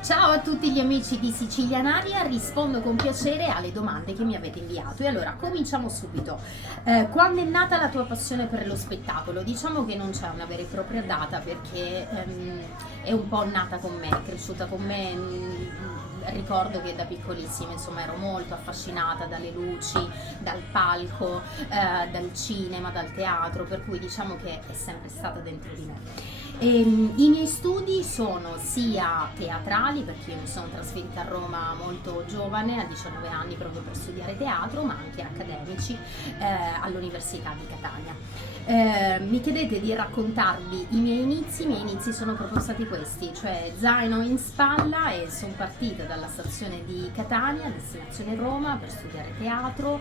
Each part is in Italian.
Ciao a tutti gli amici di Sicilianaria, rispondo con piacere alle domande che mi avete inviato. E allora, cominciamo subito. Quando è nata la tua passione per lo spettacolo? Diciamo che non c'è una vera e propria data perché è un po' nata con me, è cresciuta con me. Ricordo che da piccolissima insomma ero molto affascinata dalle luci, dal palco, dal cinema, dal teatro, per cui diciamo che è sempre stata dentro di me. I miei studi sono sia teatrali, perché io mi sono trasferita a Roma molto giovane, a 19 anni, proprio per studiare teatro, ma anche accademici all'Università di Catania. Mi chiedete di raccontarvi i miei inizi sono proprio stati questi, cioè zaino in spalla e sono partita dalla stazione di Catania, destinazione Roma, per studiare teatro,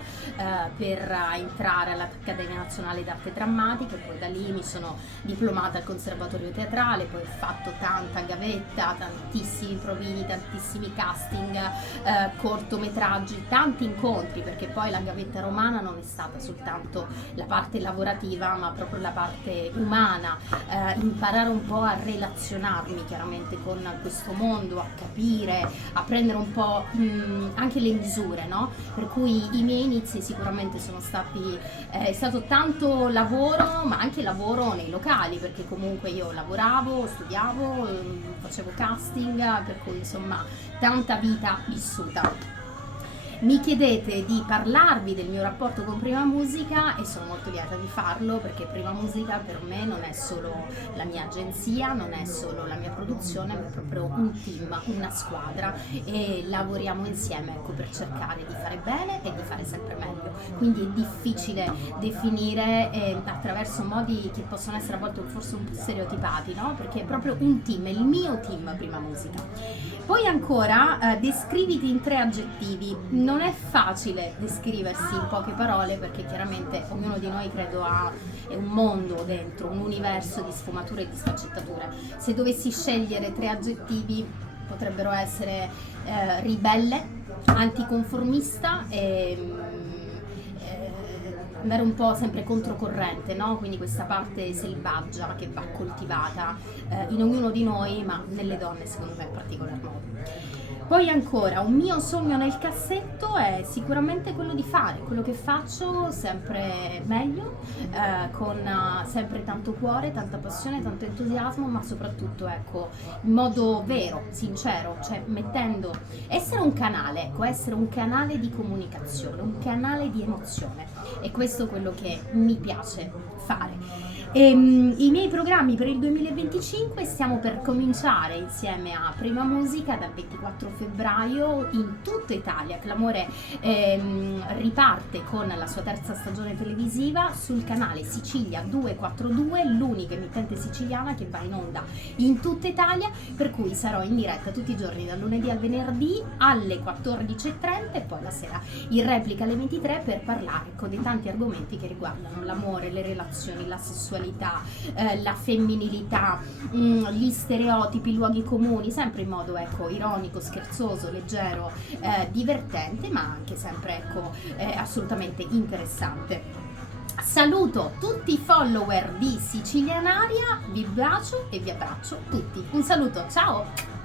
per entrare all'Accademia Nazionale d'Arte Drammatica e poi da lì mi sono diplomata al Conservatorio Teatrale, poi ho fatto tanta gavetta, tantissimi provini, tantissimi casting, cortometraggi, tanti incontri, perché poi la gavetta romana non è stata soltanto la parte lavorativa, ma proprio la parte umana, imparare un po' a relazionarmi chiaramente con questo mondo, a capire, a prendere un po' anche le misure, no? Per cui i miei inizi sicuramente sono stati, è stato tanto lavoro, ma anche lavoro nei locali, perché comunque io lavoravo, studiavo, facevo casting, per cui insomma tanta vita vissuta. Mi chiedete di parlarvi del mio rapporto con Prima Musica e sono molto lieta di farlo, perché Prima Musica per me non è solo la mia agenzia, non è solo la mia produzione, ma è proprio un team, una squadra, e lavoriamo insieme, ecco, per cercare di fare bene e di fare sempre meglio. Quindi è difficile definire attraverso modi che possono essere a volte forse un po' stereotipati, no? Perché è proprio un team, è il mio team Prima Musica. Poi ancora, descriviti in 3 aggettivi. Non è facile descriversi in poche parole, perché chiaramente ognuno di noi credo è un mondo dentro, un universo di sfumature e di sfaccettature. Se dovessi scegliere 3 aggettivi potrebbero essere ribelle, anticonformista e andare un po' sempre controcorrente, no? Quindi questa parte selvaggia che va coltivata in ognuno di noi, ma nelle donne secondo me in particolar modo. Poi ancora, un mio sogno nel cassetto è sicuramente quello di fare quello che faccio sempre meglio, con sempre tanto cuore, tanta passione, tanto entusiasmo, ma soprattutto ecco, in modo vero, sincero, cioè essere un canale, ecco, essere un canale di comunicazione, un canale di emozione. E questo è quello che mi piace fare. I miei programmi per il 2025 stiamo per cominciare insieme a Prima Musica dal 24 febbraio in tutta Italia. Clamore riparte con la sua terza stagione televisiva sul canale Sicilia 242, l'unica emittente siciliana che va in onda in tutta Italia, per cui sarò in diretta tutti i giorni dal lunedì al venerdì alle 14:30 e poi la sera in replica alle 23 per parlare di tanti argomenti che riguardano l'amore, le relazioni, la sessualità, la femminilità, gli stereotipi, i luoghi comuni, sempre in modo ecco ironico, scherzoso, leggero, divertente, ma anche sempre ecco assolutamente interessante. Saluto tutti i follower di Sicilianaria, vi bacio e vi abbraccio tutti. Un saluto, ciao!